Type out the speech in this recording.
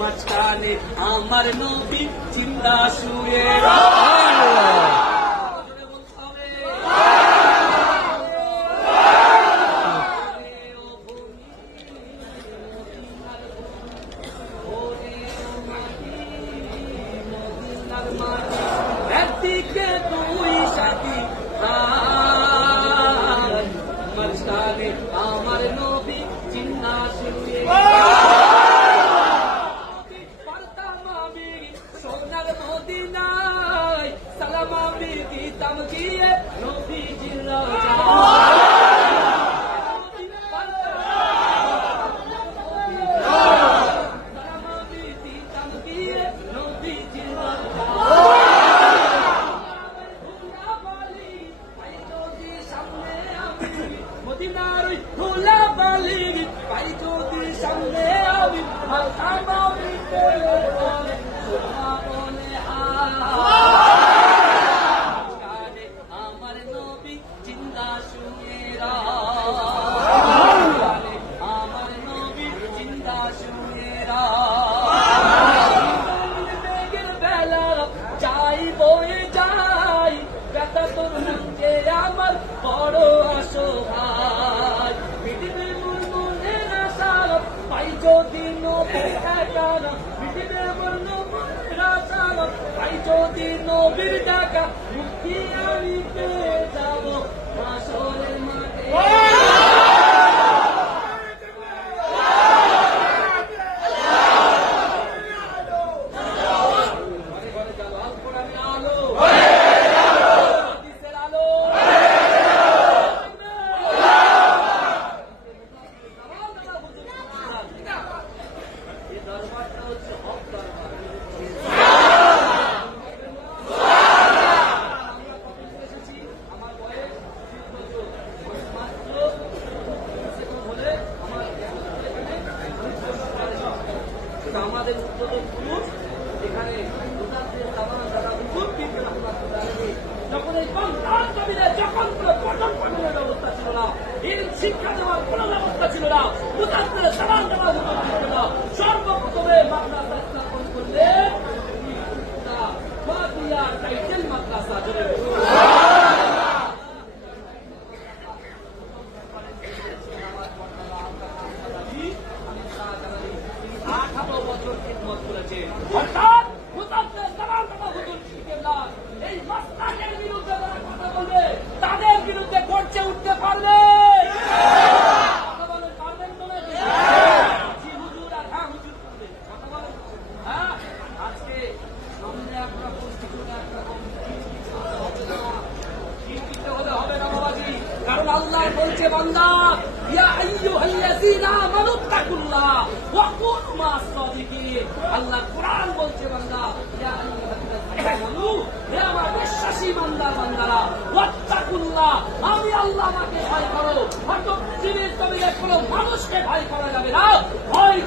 মাঝখানে আমার নবী জিন্দা শুয়ে একদিকে দুই সাথী মাঝখানে আমার নবী জিন্দা শুয়ে পারতাম আমি সোনার মদিনায় সালাম আমি দিতাম গিয়ে নবী জিন্দা আমার নবী জিন্দা শুয়েরা আমার নবী জিন্দা শুয়েরা মেঘের বেলা যাই বয়ে যাই ব্যথা তোর মনকে আমার বড় অসহায় পৃথিবীর মুরমুরের আশা পাই যদি নবীর একানা পৃথিবীর মুরমুরের আশা পাই যদি নবীর ডাকা মুক্তি আমি পেয়ে যাব হাসরের মাঠে আমাদের উদ্বোধন পুরুষ এখানে যখন এই যখন কোনো পঠন পাঠনের ব্যবস্থা ছিল না শিক্ষা দেওয়ার কোন ব্যবস্থা ছিল না মুজাদ্দিদের সালাম দেওয়ার ছিল না সর্বপ্রথমে মাদ্রাসা স্থাপন করলেন টাইটেল মাদ্রাসা জুড়ে 18 বছর খিদমত করেছে অর্থাৎ মুজাদ্দিদ সালাম দেওয়া হুজুর শিখেছেন এই মাস্তানের বিরুদ্ধে যারা কথা বলবে তাদের বিরুদ্ধে গর্জে উঠতে পারবে কথা বলেন পারবেন তো নাকি জি হুজুর আর হ্যাঁ হুজুর করবেন কথা বলেন হ্যাঁ আজকে সামনে আপনারা পরিস্থিতিটা একরকম চিন্তিত হলে হবে না বাবাজি কারণ আল্লাহ বলছে বান্দা ইয়া আইয়ুহাল্লাযীনা আমানু তাকুল্লাহ ওয়া কুনু মা'আস সাদিকিন আল্লাহ কোরআন বলছে বান্দা ইয়া আইয়ুহাল্লাযীনা আমানু হে আমার বিশ্বাসী বান্দারা ওয়াত্তাকুল্লাহ আমি আল্লাহকে ভয় করো হয়তো পৃথিবীর জমিনে কোনো মানুষকে ভয় করা যাবে না ভয়